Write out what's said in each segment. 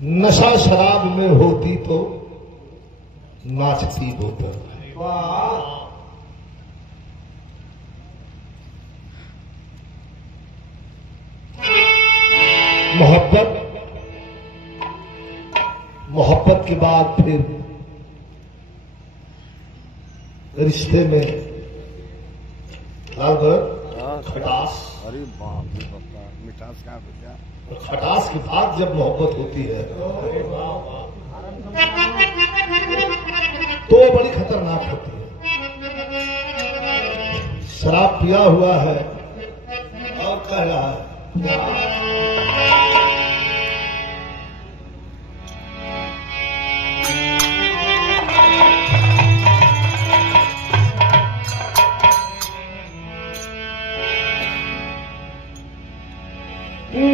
नशा शराब में होती तो नाचती बोतल। मोहब्बत के बाद फिर रिश्ते में खटास। अरे बाप रे बाप, मिठास कहाँ पे क्या? खटास के बाद जब मोहब्बत होती है तो वो बड़ी खतरनाक होती है। शराब पिया हुआ है और कह रहा है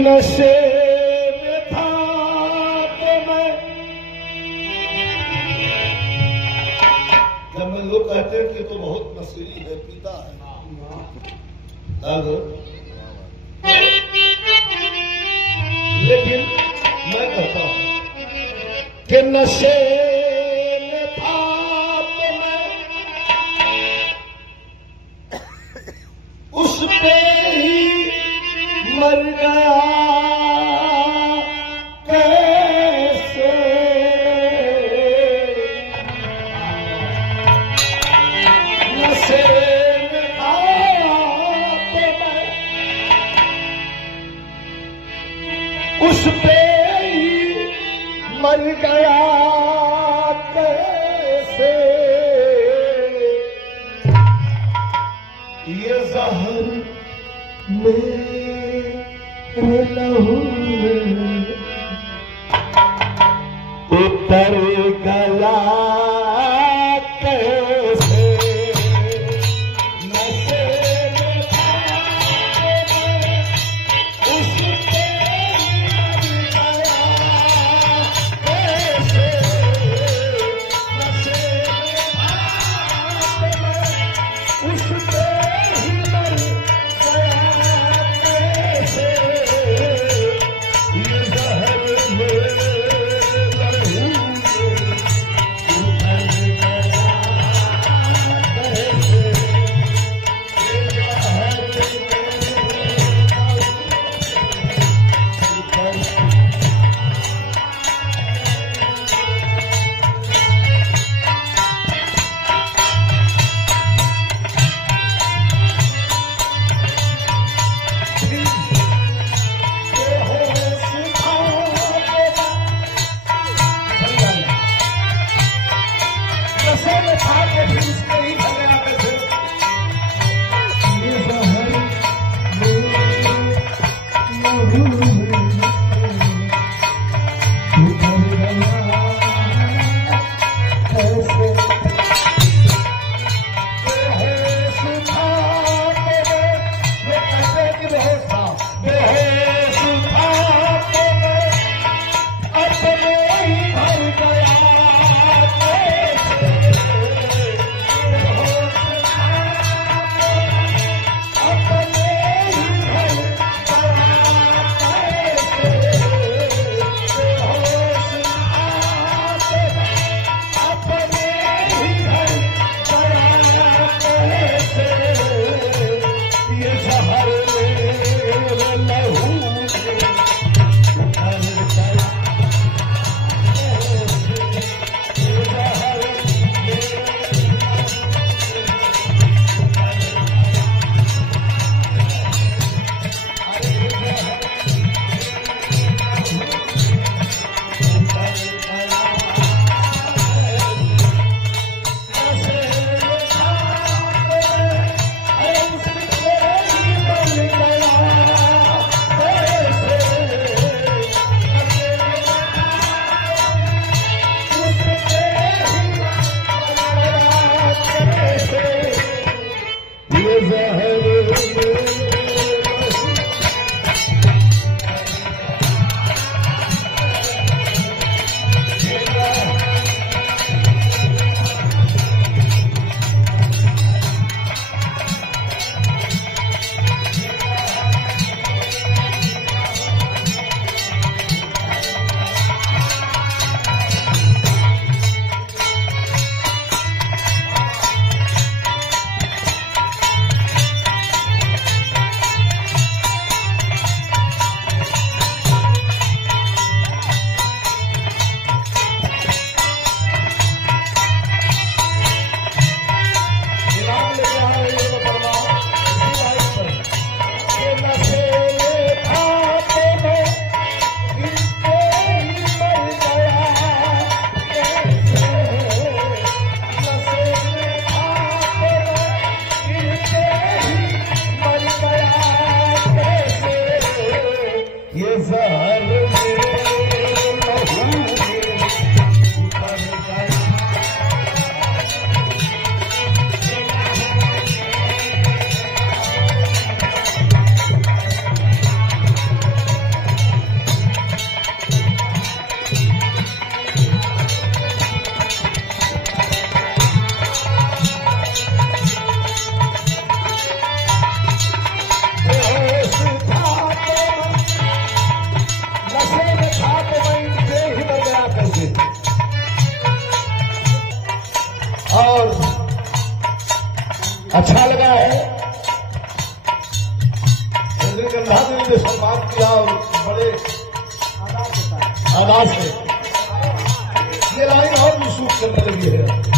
नशे में था तो मैं, जब मैं लोग कहते हैं कि तो बहुत नशीली है, पीता है, लेकिन मैं कहता हूं कि नशे में था तो मैं उस पे ही मर गया कैसे। नशे में था तो मैं उस पे ही मर गया कैसे। ये जहर मेरे लहू में उतर गया कैसे। नशे में था उस पे मर गया कैसे। नशे में था उस पे ही मर गया। करेंगे और अच्छा लगा है। गंधा देवी ने सम्मान किया और बड़े आवाज से ये लाइन और भी शूट करने लगी है।